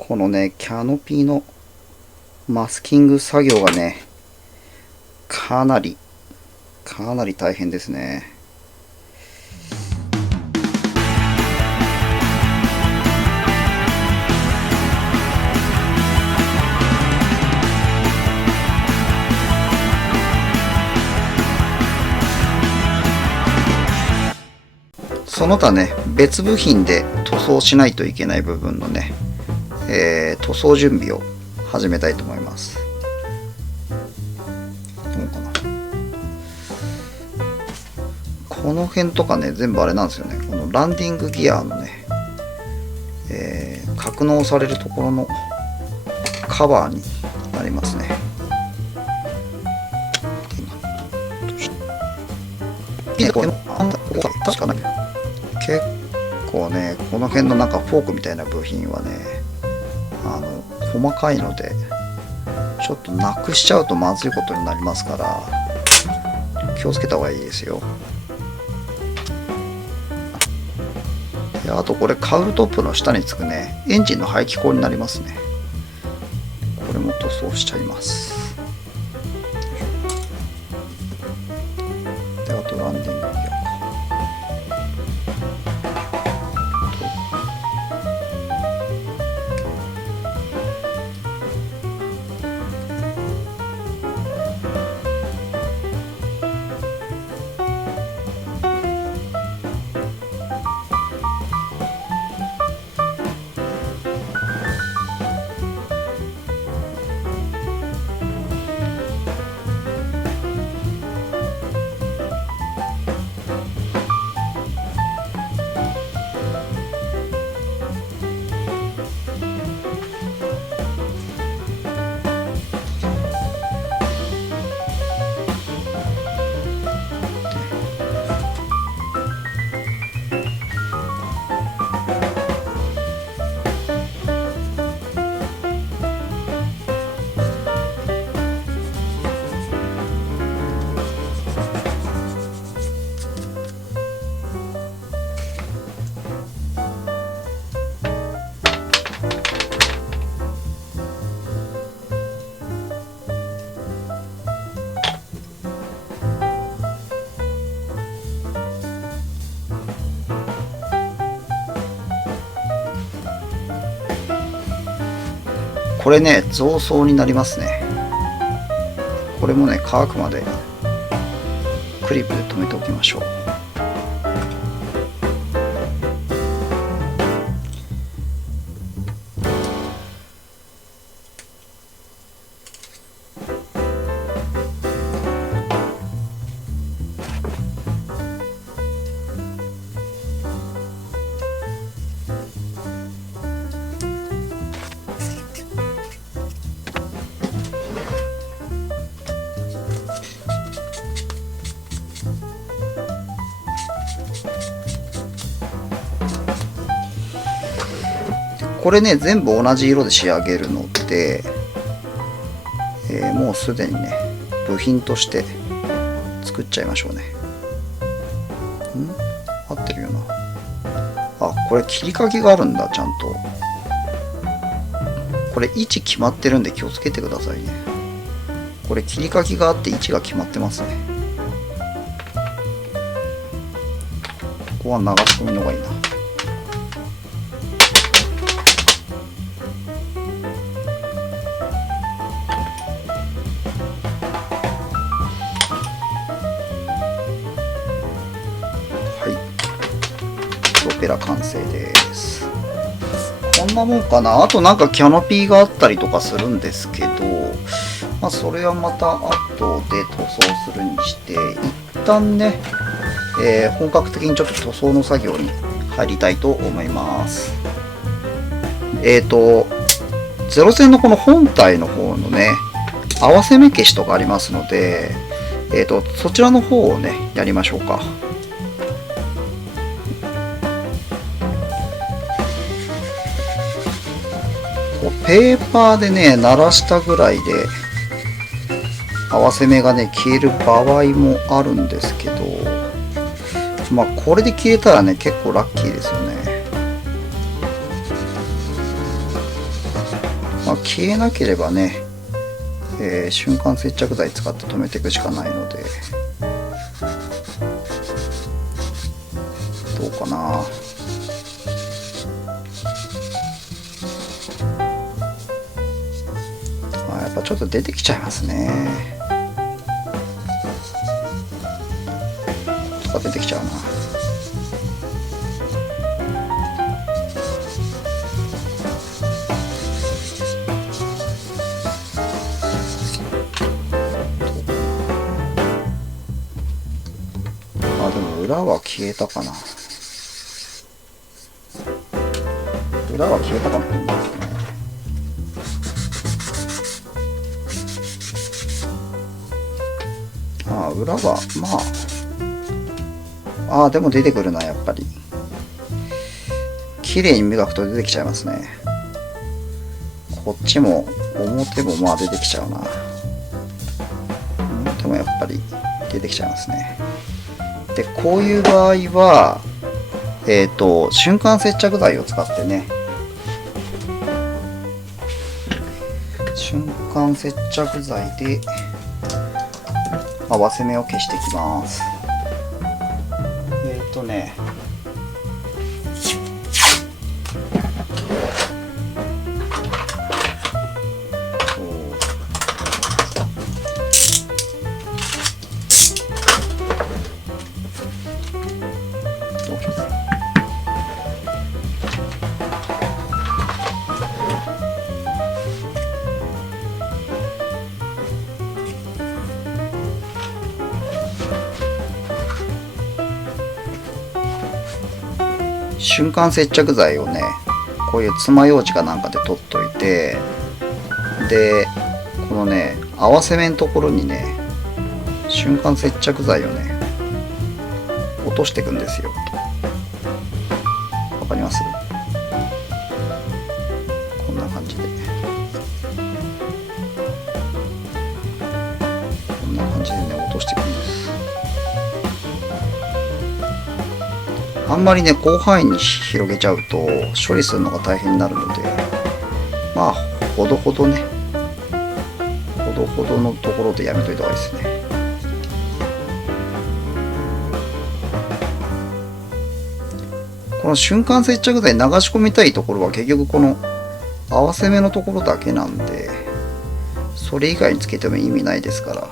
このね、キャノピーのマスキング作業がね、かなり大変ですね。その他ね、別部品で塗装しないといけない部分のね、塗装準備を始めたいと思います。どうかな。この辺とかね、全部あれなんですよね。このランディングギアのね、格納されるところのカバーになりますね。確かない。結構ね、この辺のなんかフォークみたいな部品はね、細かいので、ちょっとなくしちゃうとまずいことになりますから、気をつけた方がいいですよ。で、あとこれカウルトップの下につくね、エンジンの排気口になりますね。これも塗装しちゃいます。で、あとランディングギアか。これね、増装になりますね。これもね、乾くまでクリップで留めておきましょう。これね、全部同じ色で仕上げるので、もうすでにね、部品として作っちゃいましょうね。合ってるよな。あ、これ切り鍵があるんだ、ちゃんと。これ位置決まってるんで気をつけてくださいね。これ切り鍵があって位置が決まってますね。ここは流し込みの方がいいな。ペラ完成です。こんなもんかな。あとなんかキャノピーがあったりとかするんですけど、まあそれはまた後で塗装するにして、一旦ね、本格的にちょっと塗装の作業に入りたいと思います。ゼロ戦のこの本体の方のね、合わせ目消しとかありますので、そちらの方をね、やりましょうか。ペーパーでね、鳴らしたぐらいで合わせ目がね消える場合もあるんですけど、まあこれで消えたらね結構ラッキーですよね。まあ、消えなければね、瞬間接着剤使って止めていくしかないので、どうかな。やっぱちょっと出てきちゃいますね。とか出てきちゃうな。あ、でも裏は消えたかな。裏は消えたかもしれないですね。裏はまあでも出てくるな。やっぱり綺麗に磨くと出てきちゃいますね。こっちも表もまあ出てきちゃうな。表もやっぱり出てきちゃいますね。でこういう場合は瞬間接着剤を使ってね、瞬間接着剤で合わせ目を消していきます。瞬間接着剤をね、こういう爪楊枝かなんかで取っといて、でこのね合わせ目のところにね瞬間接着剤をね落としていくんですよ。わかります？こんな感じで、こんな感じでね落としていくんです。あんまりね広範囲に広げちゃうと処理するのが大変になるので、まあほどほどね、ほどほどのところでやめといた方がいいですね。この瞬間接着剤流し込みたいところは結局この合わせ目のところだけなんで、それ以外につけても意味ないですから。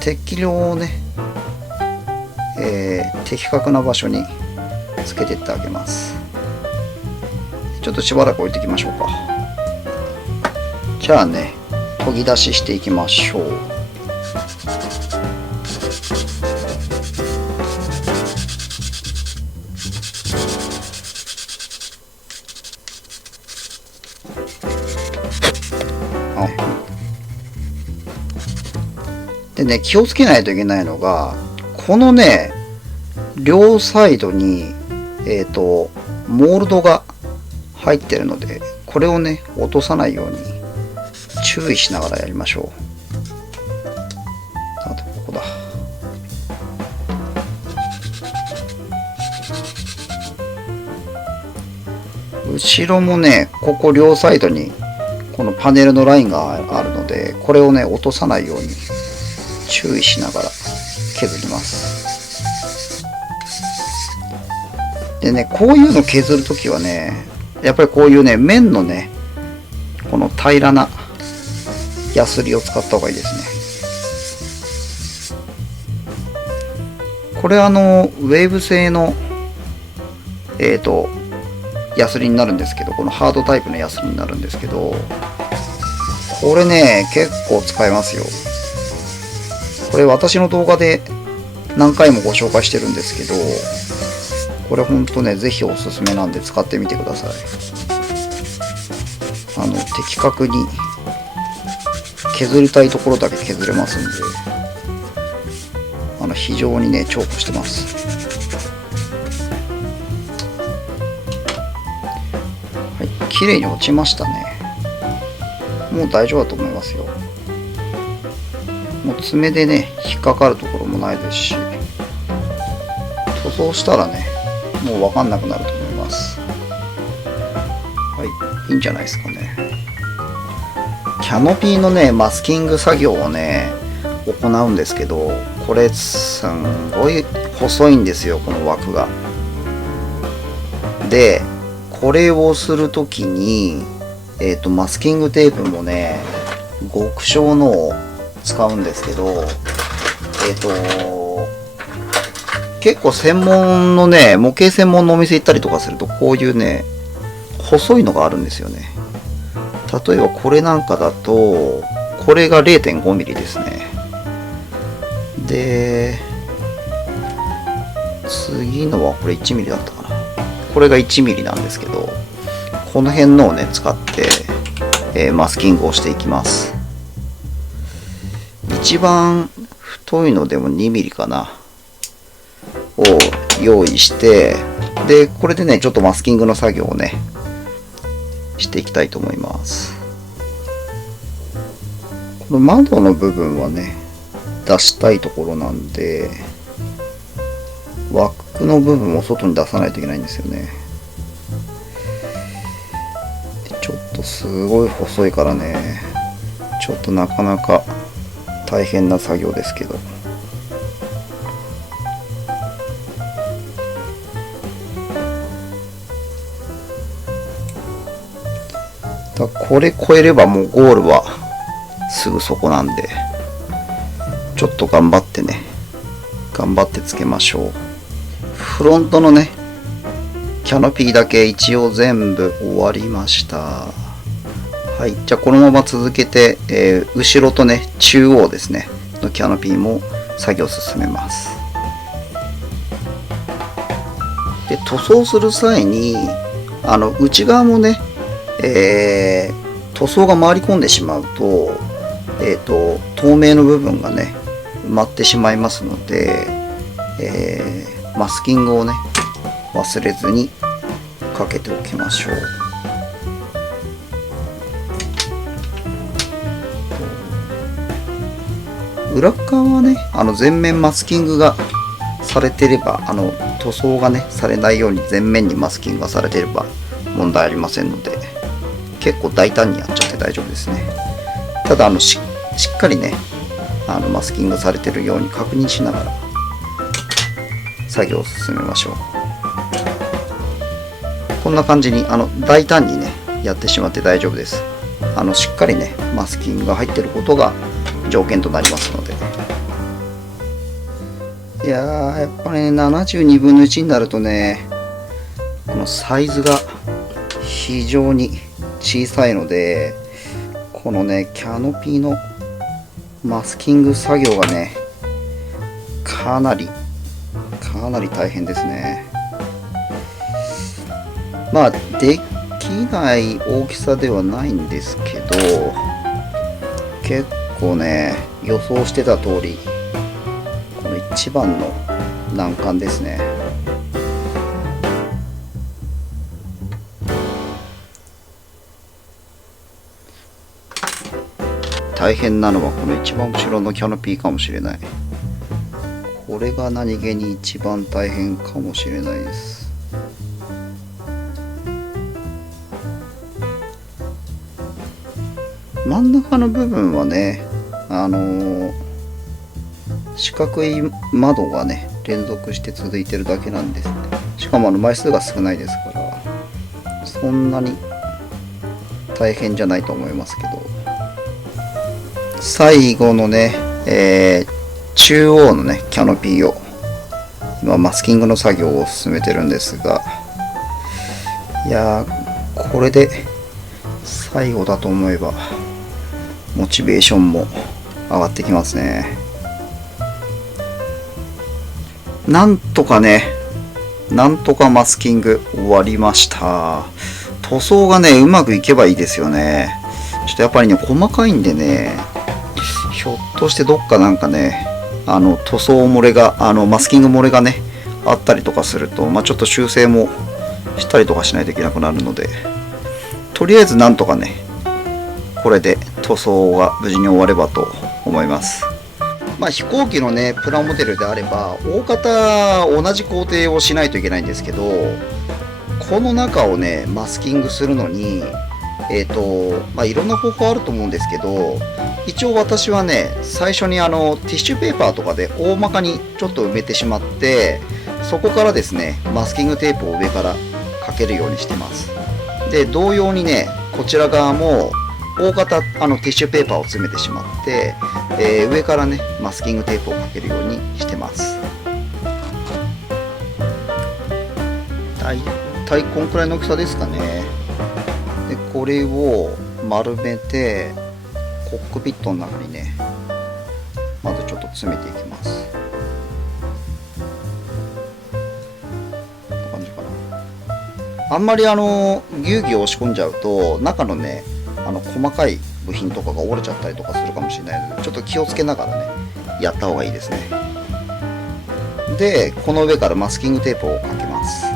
適量をね、的確な場所につけてってあげます。ちょっとしばらく置いていきましょうか。じゃあね、研ぎ出ししていきましょう。でね、気をつけないといけないのが、このね両サイドにモールドが入ってるので、これをね落とさないように注意しながらやりましょう。あとここだ。後ろもね、ここ両サイドにこのパネルのラインがあるので、これをね落とさないように注意しながら削ります。でね、こういうの削るときはね、やっぱりこういうね面のねこの平らなヤスリを使った方がいいですね。これウェーブ製のヤスリになるんですけど、このハードタイプのヤスリになるんですけど、これね結構使えますよ。これ私の動画で何回もご紹介してるんですけど、これほんとねぜひおすすめなんで使ってみてください。的確に削りたいところだけ削れますんで、非常にね重宝してます。はい、綺麗に落ちましたね。もう大丈夫だと思いますよ。もう爪でね引っかかるところもないですし、塗装したらねもう分かんなくなると思います。はい、いいんじゃないですかね。キャノピーのね、マスキング作業をね、行うんですけど、これすんごい細いんですよ、この枠が。で、これをするときに、マスキングテープもね、極小のを使うんですけど、結構専門のね、模型専門のお店行ったりとかすると、こういうね、細いのがあるんですよね。例えばこれなんかだと、これが 0.5 ミリですね。で、次のはこれ1ミリだったかな。これが1ミリなんですけど、この辺のをね、使って、マスキングをしていきます。一番太いのでも2ミリかな。を用意して、で、これでね、ちょっとマスキングの作業をね、していきたいと思います。この窓の部分はね、出したいところなんで、枠の部分を外に出さないといけないんですよね。ちょっとすごい細いからね、ちょっとなかなか大変な作業ですけど。これ超えればもうゴールはすぐそこなんで、ちょっと頑張ってね、頑張ってつけましょう。フロントのね、キャノピーだけ一応全部終わりました。はい、じゃあこのまま続けて、後ろとね、中央ですね、のキャノピーも作業進めます。で、塗装する際に、内側もね、塗装が回り込んでしまうと、透明の部分がね埋まってしまいますので、マスキングをね忘れずにかけておきましょう。裏側はね全面マスキングがされてれば塗装がねされないように全面にマスキングがされてれば問題ありませんので、結構大胆にやっちゃって大丈夫ですね。ただしっかりねマスキングされてるように確認しながら作業を進めましょう。こんな感じに大胆にねやってしまって大丈夫です。しっかりねマスキングが入ってることが条件となりますので。いやー、やっぱりね72分の1になるとねこのサイズが非常に小さいので、このねキャノピーのマスキング作業がねかなり大変ですね。まあできない大きさではないんですけど、結構ね予想してた通りこの一番の難関ですね。大変なのはこの一番後ろのキャノピーかもしれない。これが何気に一番大変かもしれないです。真ん中の部分はね四角い窓がね連続して続いてるだけなんですね。しかも枚数が少ないですからそんなに大変じゃないと思いますけど、最後のね、中央のねキャノピーを今マスキングの作業を進めてるんですが、いやーこれで最後だと思えばモチベーションも上がってきますね。なんとかマスキング終わりました。塗装がねうまくいけばいいですよね。ちょっとやっぱりね細かいんでね、ひょっとしてどっかなんかね塗装漏れがマスキング漏れがねあったりとかすると、ちょっと修正もしたりとかしないといけなくなるので、とりあえずなんとかねこれで塗装が無事に終わればと思います。まあ飛行機のね、プラモデルであれば、大方同じ工程をしないといけないんですけど、この中をね、マスキングするのに、まあいろんな方法あると思うんですけど、一応私はね、最初にティッシュペーパーとかで大まかにちょっと埋めてしまって、そこからですね、マスキングテープを上からかけるようにしてます。で、同様にね、こちら側も大型ティッシュペーパーを詰めてしまって、上からね、マスキングテープをかけるようにしてます。だいたいこんくらいの大きさですかね。で、これを丸めて、コックピットの中にね、まずちょっと詰めていきます。こんな感じかな。あんまりぎゅうぎゅう押し込んじゃうと、中のね、細かい部品とかが折れちゃったりとかするかもしれないので、ちょっと気をつけながらね、やった方がいいですね。で、この上からマスキングテープをかけます。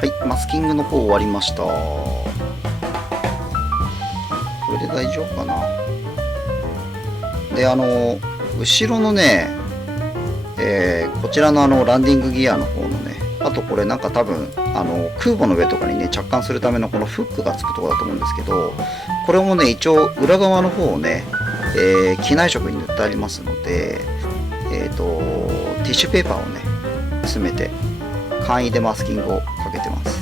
はい、マスキングの方終わりました。これで大丈夫かな。で、後ろのね、こちらのランディングギアの方のね、あとこれなんか多分、空母の上とかにね、着艦するためのこのフックがつくところだと思うんですけど、これもね、一応裏側の方をね、機内色に塗ってありますので、ティッシュペーパーをね、詰めて、簡易でマスキングをかけてます。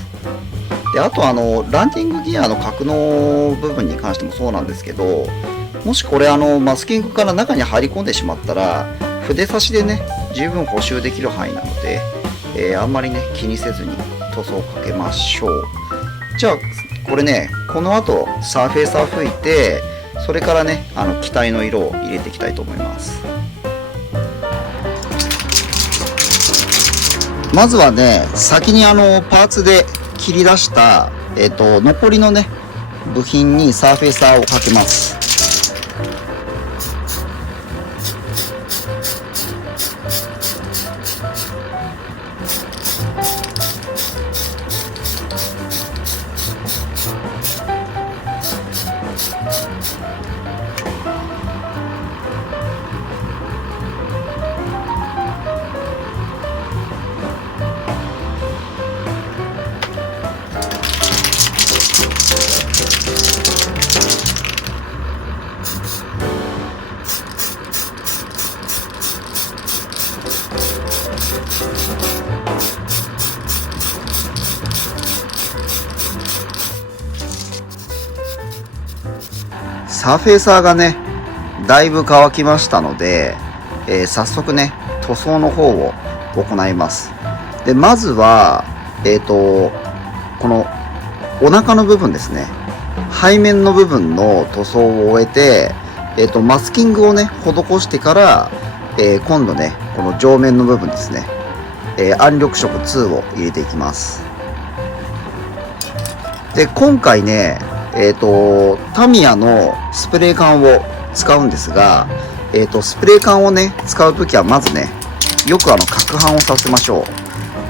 で、あとランディングギアの格納部分に関してもそうなんですけど、もしこれマスキングから中に入り込んでしまったら、筆差しでね、十分補修できる範囲なので、あんまりね、気にせずに塗装をかけましょう。じゃあ、これね、この後、サーフェイサー吹いて、それからね、機体の色を入れていきたいと思います。まずはね、先にパーツで切り出した、残りのね、部品にサーフェイサーをかけます。サーフェイサーがね、だいぶ乾きましたので、早速ね、塗装の方を行います。で、まずは、このお腹の部分ですね、背面の部分の塗装を終えて、マスキングをね、施してから、今度ね、この上面の部分ですね、暗緑色2を入れていきます。で、今回ね、タミヤのスプレー缶を使うんですが、スプレー缶をね、使うときはまずね、よく攪拌をさせましょ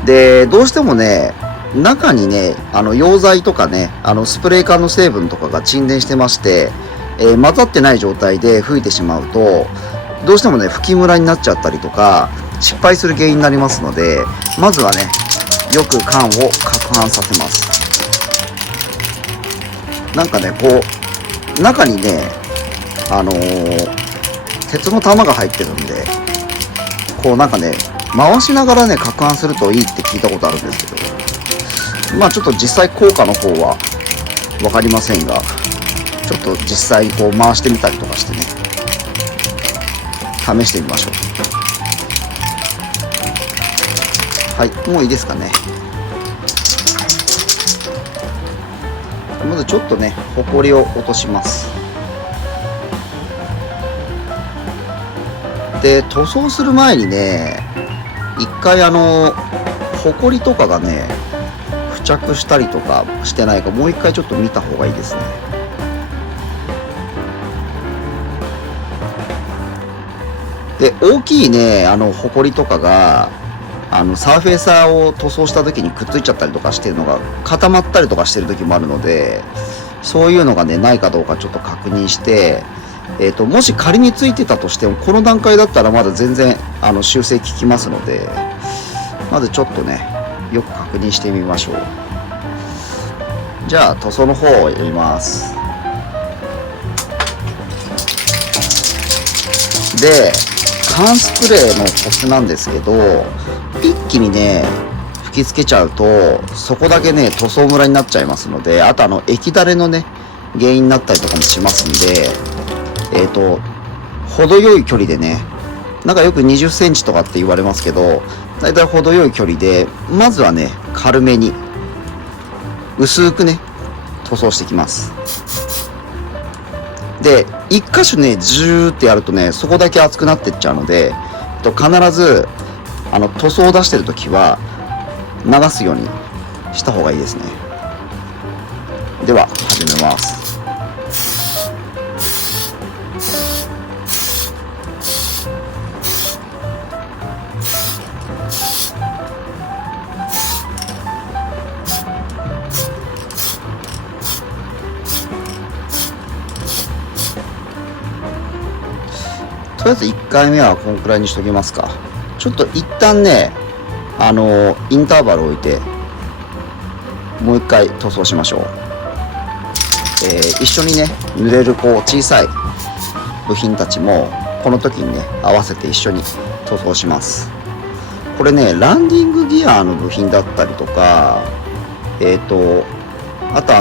う。で、どうしてもね、中にね、溶剤とかね、スプレー缶の成分とかが沈殿してまして、混ざってない状態で吹いてしまうと、どうしてもね吹きムラになっちゃったりとか失敗する原因になりますので、まずはねよく缶を攪拌させます。なんかねこう中にね鉄の玉が入ってるんで、こうなんかね回しながらね攪拌するといいって聞いたことあるんですけど、まあちょっと実際効果の方は分かりませんが、ちょっと実際こう回してみたりとかしてね試してみましょう。はい、もういいですかね。まずちょっとねほこりを落とします。で塗装する前にね一回ほこりとかがね付着したりとかしてないか、もう一回ちょっと見た方がいいですね。で大きいねほこりとかがサーフェイサーを塗装した時にくっついちゃったりとかしてるのが固まったりとかしてる時もあるので、そういうのがねないかどうかちょっと確認して、もし仮についてたとしてもこの段階だったらまだ全然修正効きますので、まずちょっとねよく確認してみましょう。じゃあ塗装の方をやります。で缶スプレーのコツなんですけど、一気にね吹きつけちゃうとそこだけね塗装ムラになっちゃいますので、あと液だれのね原因になったりとかもしますんで、程よい距離でね、なんかよく20センチとかって言われますけど、だいたい程よい距離でまずはね軽めに薄くね塗装していきます。で一箇所ねジューってやるとねそこだけ熱くなってっちゃうので、必ず塗装を出してる時は流すようにした方がいいですね。では始めます。とりあえず1回目はこんくらいにしときますか。ちょっと一旦ねインターバルを置いてもう一回塗装しましょう。一緒にね塗れるこう小さい部品たちもこの時にね合わせて一緒に塗装します。これねランディングギアの部品だったりとか、あと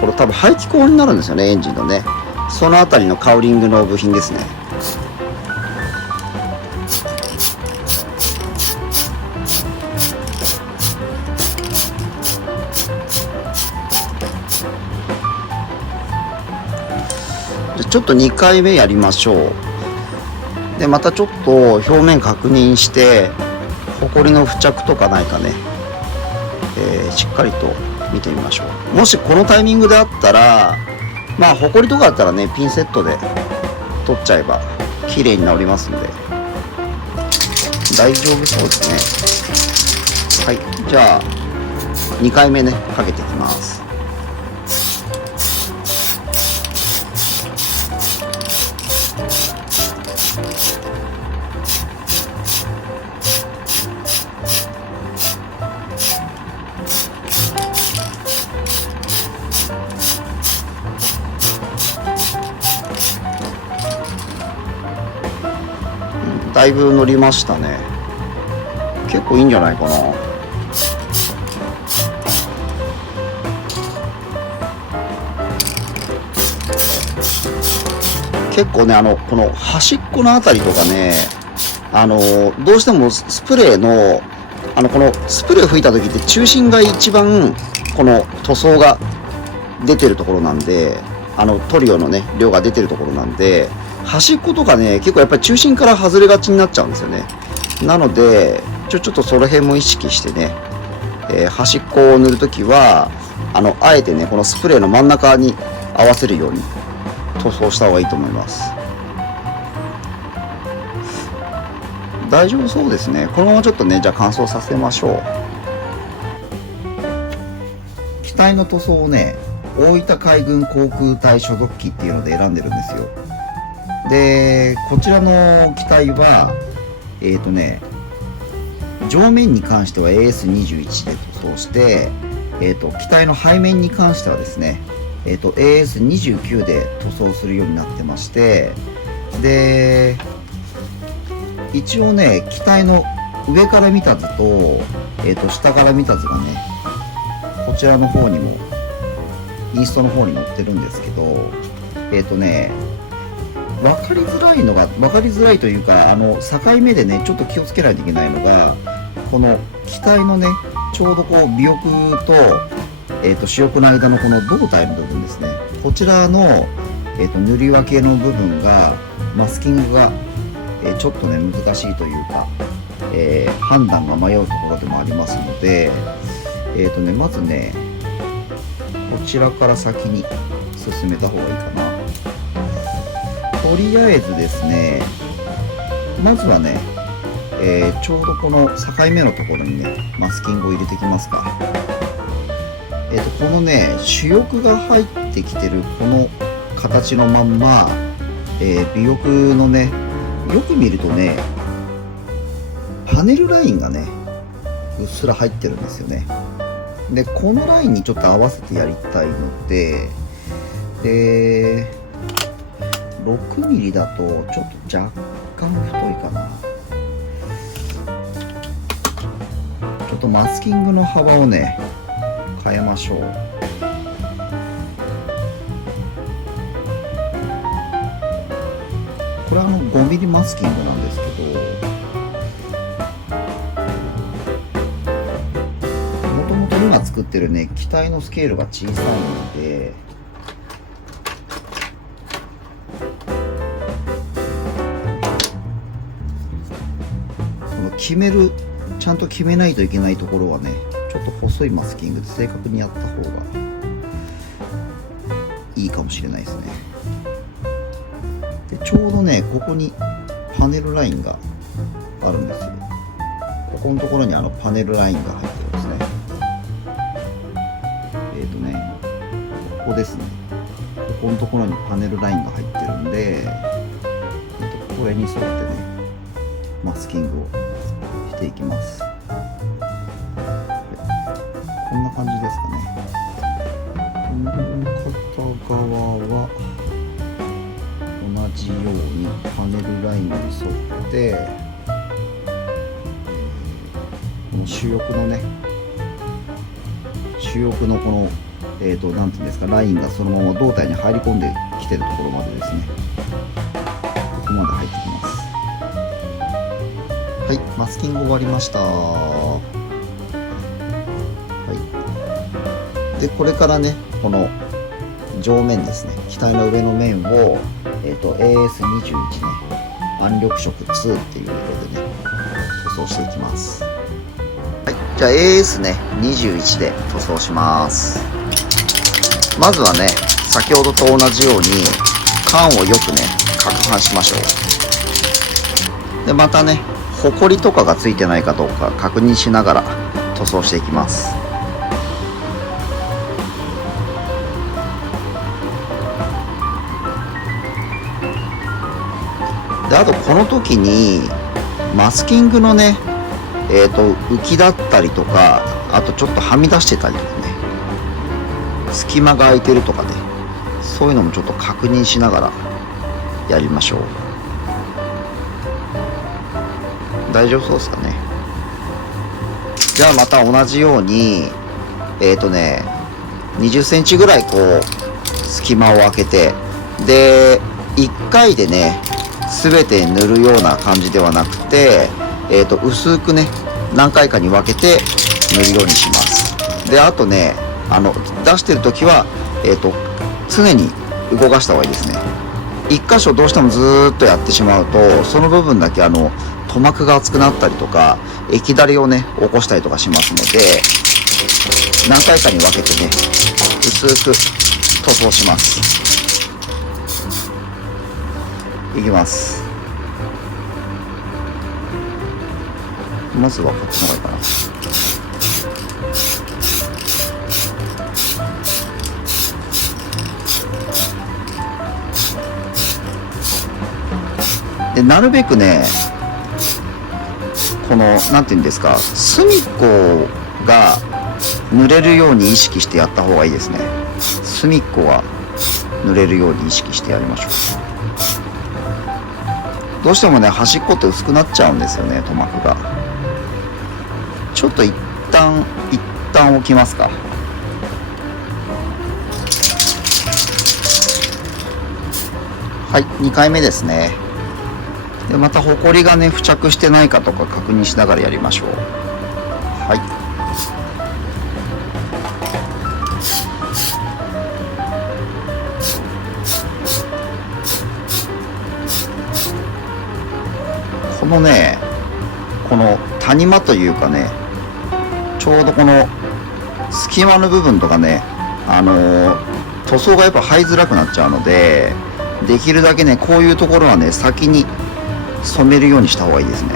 これ多分排気口になるんですよね、エンジンのね。そのあたりのカウリングの部品ですね。ちょっと2回目やりましょう。でまたちょっと表面確認してホコリの付着とかないかね、しっかりと見てみましょう。もしこのタイミングであったら、まあホコリとかあったらねピンセットで取っちゃえば綺麗に治りますので大丈夫そうですね。はい、じゃあ2回目ねかけていきます。だいぶ乗りましたね。結構いいんじゃないかな。結構ねこの端っこのあたりとかねどうしてもスプレーのこのスプレー吹いた時って中心が一番この塗装が出てるところなんで、塗料のね量が出てるところなんで、端っことかね結構やっぱり中心から外れがちになっちゃうんですよね。なのでちょっとその辺も意識してね、端っこを塗るときはあえてねこのスプレーの真ん中に合わせるように塗装した方がいいと思います。大丈夫そうですね。このままちょっとねじゃあ乾燥させましょう。機体の塗装をね大分海軍航空隊所属機っていうので選んでるんですよ。で、こちらの機体は、上面に関しては AS21 で塗装して、機体の背面に関してはですね、AS29 で塗装するようになってまして、で、一応ね、機体の上から見た図と、下から見た図がね、こちらの方にも、インストの方に載ってるんですけど、分かりづらいというか、境目でね、ちょっと気をつけないといけないのが、この機体のね、ちょうどこう、尾翼と、主翼の間のこの胴体の部分ですね。こちらの、塗り分けの部分が、マスキングが、ちょっとね、難しいというか、判断が迷うところでもありますので、まずね、こちらから先に進めた方がいいかな。とりあえずですね、まずはね、ちょうどこの境目のところにね、マスキングを入れていきますか。このね、主翼が入ってきてるこの形のまんま、尾翼のね、よく見るとね、パネルラインがね、うっすら入ってるんですよね。で、このラインにちょっと合わせてやりたいので、6ミリだとちょっと若干太いかな。ちょっとマスキングの幅をね、変えましょう。これは5ミリマスキングなんですけど、もともと今作ってるね、機体のスケールが小さいので、ちゃんと決めないといけないところはね、ちょっと細いマスキングで正確にやった方がいいかもしれないですね。で、ちょうどね、ここにパネルラインがあるんですよ。ここのところにパネルラインが入ってるんですね。ここですね。ここのところにパネルラインが入ってるんで、これに沿ってね、マスキングをしていきます。こんな感じですかね。片側は同じようにパネルラインに沿って、この主翼のこのなんていうんですか、ラインがそのまま胴体に入り込んできてるところまでですね、ここまで入ってきます。はい、マスキング終わりました。はい。で、これからね、この上面ですね、機体の上の面を、AS21 ね、暗緑色2っていう色でね、塗装していきます。はい、じゃあ AS ね、21で塗装します。まずはね、先ほどと同じように、缶をよくね、攪拌しましょう。で、またね、ホコリとかがついてないかどうか確認しながら塗装していきます。で、あとこの時にマスキングのね、浮きだったりとか、あとちょっとはみ出してたりとかね、隙間が空いてるとかね、そういうのもちょっと確認しながらやりましょう。大丈夫そうですかね。じゃあまた同じように20センチぐらいこう隙間を空けて、で1回でね全て塗るような感じではなくて、薄くね何回かに分けて塗るようにします。で、あとね出してる時は常に動かした方がいいですね。一箇所どうしてもずーっとやってしまうと、その部分だけ塗膜が厚くなったりとか、液だれをね起こしたりとかしますので、何回かに分けてね薄く塗装します。いきます。まずはこっちの方がいいかな。でなるべくね、このなんていうんですか、隅っこが濡れるように意識してやった方がいいですね。隅っこが濡れるように意識してやりましょう。どうしてもね、端っこって薄くなっちゃうんですよね、塗膜が。ちょっと一旦置きますか。はい、2回目ですね。でまたホコリがね付着してないかとか確認しながらやりましょう。はい。このね、この谷間というかね、ちょうどこの隙間の部分とかね、塗装がやっぱ入りづらくなっちゃうので、できるだけね、こういうところはね、先に染めるようにした方がいいですね。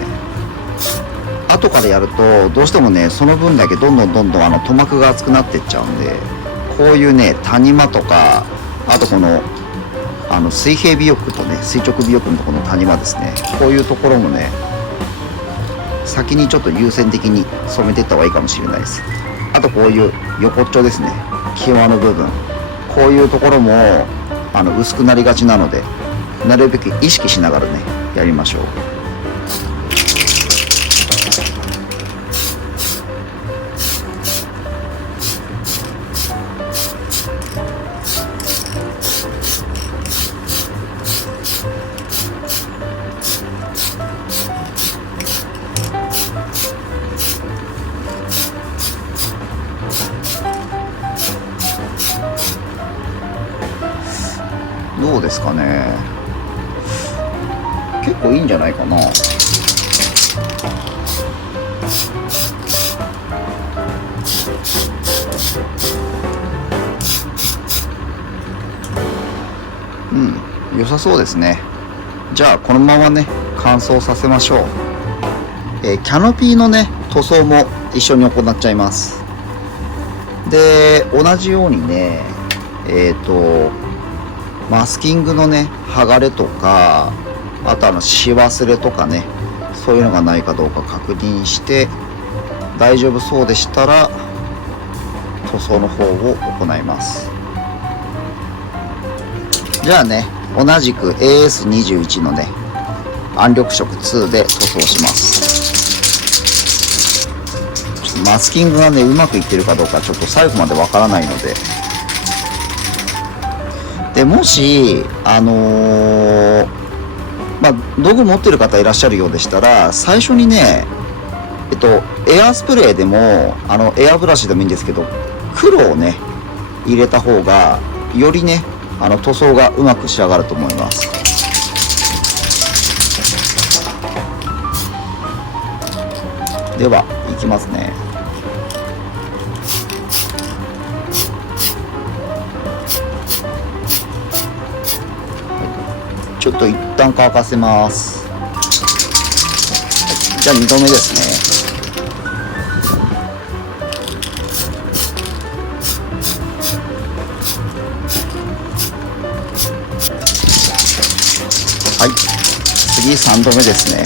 後からやるとどうしてもね、その分だけどんどん塗膜が厚くなっていっちゃうんで、こういうね、谷間とか、あとこの水平尾翼とね、垂直尾翼のところの谷間ですね、こういうところもね、先にちょっと優先的に染めていった方がいいかもしれないです。あとこういう横っちょですね、際の部分、こういうところも薄くなりがちなので、なるべく意識しながらねやりましょう。どうですかね、結構いいんじゃないかな。うん、良さそうですね。じゃあこのままね乾燥させましょう。キャノピーのね塗装も一緒に行っちゃいます。で同じようにね、マスキングのね剥がれとか、あとし忘れとかね、そういうのがないかどうか確認して、大丈夫そうでしたら塗装の方を行います。じゃあね、同じく AS21 のね暗緑色2で塗装します。ちょっとマスキングがねうまくいってるかどうかちょっと最後までわからないので、でもし道具持ってる方いらっしゃるようでしたら、最初にねエアスプレーでもエアブラシでもいいんですけど、黒をね入れた方がよりね塗装がうまく仕上がると思います。ではいきますね。ちょっと一旦乾かせます。じゃあ2度目ですね。はい、次3度目ですね。